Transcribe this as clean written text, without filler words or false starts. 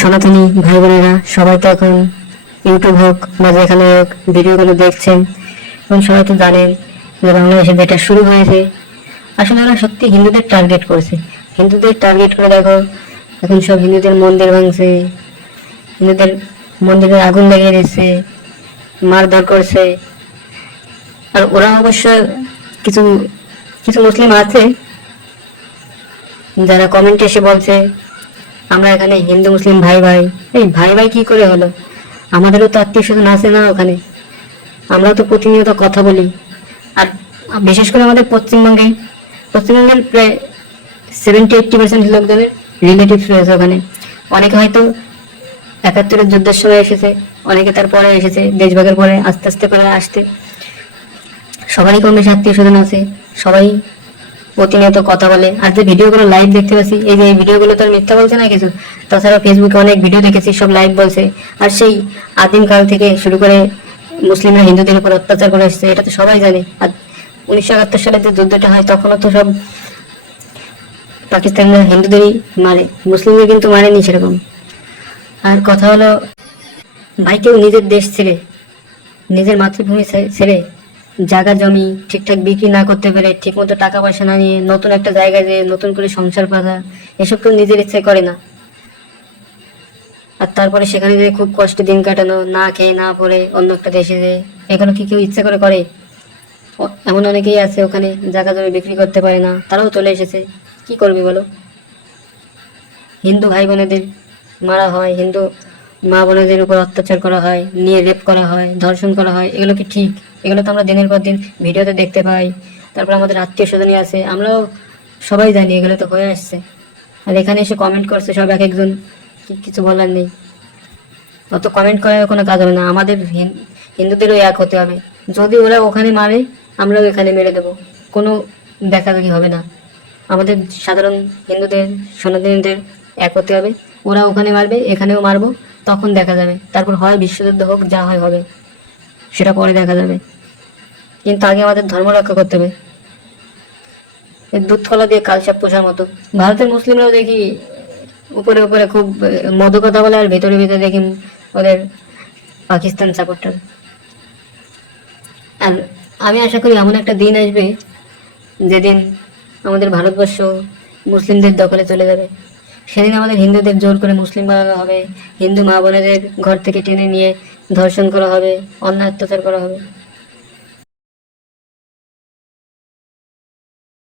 সনাতনী ভাই বোনেরা, সবাই তো এখন ইউটিউব হোক বা যেখানে হোক ভিডিওগুলো দেখছেন এবং সবাই তো জানেন যে বাংলাদেশে যেটা শুরু হয়েছে, আসলে ওরা সত্যি হিন্দুদের টার্গেট করছে। হিন্দুদের টার্গেট করে দেখো, এখন সব হিন্দুদের মন্দির ভাঙছে, হিন্দুদের মন্দিরে আগুন লাগিয়ে দিচ্ছে, মারধর করছে। আর ওরা অবশ্য কিছু কিছু মুসলিম আছে যারা কমেন্টে এসে বলছে আমরা এখানে হিন্দু মুসলিম ভাই ভাই। এই ভাই ভাই কি করে হলো? আমাদেরও তো আত্মীয় স্বজন আছে না ওখানে, আমরাও তো প্রতিনিয়ত কথা বলি। আর বিশেষ করে আমাদের পশ্চিমবঙ্গের প্রায় 70-80% লোকজনের রিলেটিভস রয়েছে ওখানে। অনেকে হয়তো 71-এর যুদ্ধের সময় এসেছে, অনেকে তারপরে এসেছে দেশভাগের পরে আস্তে আস্তে করে আসতে। সবারই কম বেশি আত্মীয় স্বজন আছে, সবাই প্রতিনিয়ত কথা বলে। আর যে ভিডিওগুলো লাইভ দেখতে পাচ্ছি, এই যে এই ভিডিওগুলো তো আর মিথ্যা বলছে না কিছু। তাছাড়া ফেসবুকে অনেক ভিডিও দেখেছি, সব লাইভ বলছে। আর সেই আদিম কাল থেকে শুরু করে মুসলিমরা হিন্দুদের উপর অত্যাচার করে এসছে, এটা তো সবাই জানে। আর 1971 সালে যে যুদ্ধটা হয় তখনও তো সব পাকিস্তানরা হিন্দুদেরই মারে, মুসলিমদের কিন্তু মারেনি সেরকম। আর কথা হলো, ভাই কেউ নিজের দেশ ছেড়ে, নিজের মাতৃভূমি ছেড়ে জায়গা জমি ঠিকঠাক বিক্রি না করতে পেরে, ঠিক মতো টাকা পয়সা না নিয়ে নতুন একটা জায়গায় যেয়ে নতুন করে সংসার পাতা, এসব তো নিজের ইচ্ছায় করে না। আর তারপরে সেখানে যে খুব কষ্টে দিন কাটানো, না খেয়ে না পড়ে অন্য একটা দেশে যে, এগুলো কি কেউ ইচ্ছা করে করে? এমন অনেকেই আছে ওখানে জায়গা জমি বিক্রি করতে পারে না, তারাও চলে এসেছে। কি করবে বলো? হিন্দু ভাই বোনেদের মারা হয়, হিন্দু মা বোনেদের উপর অত্যাচার করা হয়, নিয়ে রেপ করা হয়, ধর্ষণ করা হয়, এগুলো কি ঠিক? এগুলো তো আমরা দিনের পর দিন ভিডিওতে দেখতে পাই। তারপর আমাদের আত্মীয় স্বজনই আছে, আমরাও সবাই জানি এগুলো তো হয়ে আসছে। আর এখানে এসে কমেন্ট করছে সব এক একজন, কিছু বলার নেই। অত কমেন্ট করে কোনো কাজ হবে না, আমাদের হিন্দুদেরও এক হতে হবে। যদি ওরা ওখানে মারে, আমরাও এখানে মেরে দেবো, কোনো দেখাদেখি হবে না। আমাদের সাধারণ হিন্দুদের, সনাতনীদের এক হতে হবে। ওরা ওখানে মারবে, এখানেও মারবো, তখন দেখা যাবে। তারপর হয় বিশ্বযুদ্ধ হোক, যা হয় হবে, সেটা পরে দেখা যাবে। কিন্তু আগে আমাদের ধর্ম রক্ষা করতে হবে। এই দুধ কলা দিয়ে কালসাপ পোষার মতো। ভারতের মুসলিমরাও দেখি উপরে উপরে খুব মধু কথা বলে, আর ভেতরে ভেতরে দেখি ওদের পাকিস্তান সাপোর্টার। আর আমি আশা করি এমন একটা দিন আসবে যেদিন আমাদের ভারতবর্ষ মুসলিমদের দখলে চলে যাবে। সেদিন আমাদের হিন্দুদের জোর করে মুসলিম বানানো হবে, হিন্দু মা বোনেদের ঘর থেকে টেনে নিয়ে ধর্ষণ করা হবে, অন্যায় অত্যাচার করা হবে।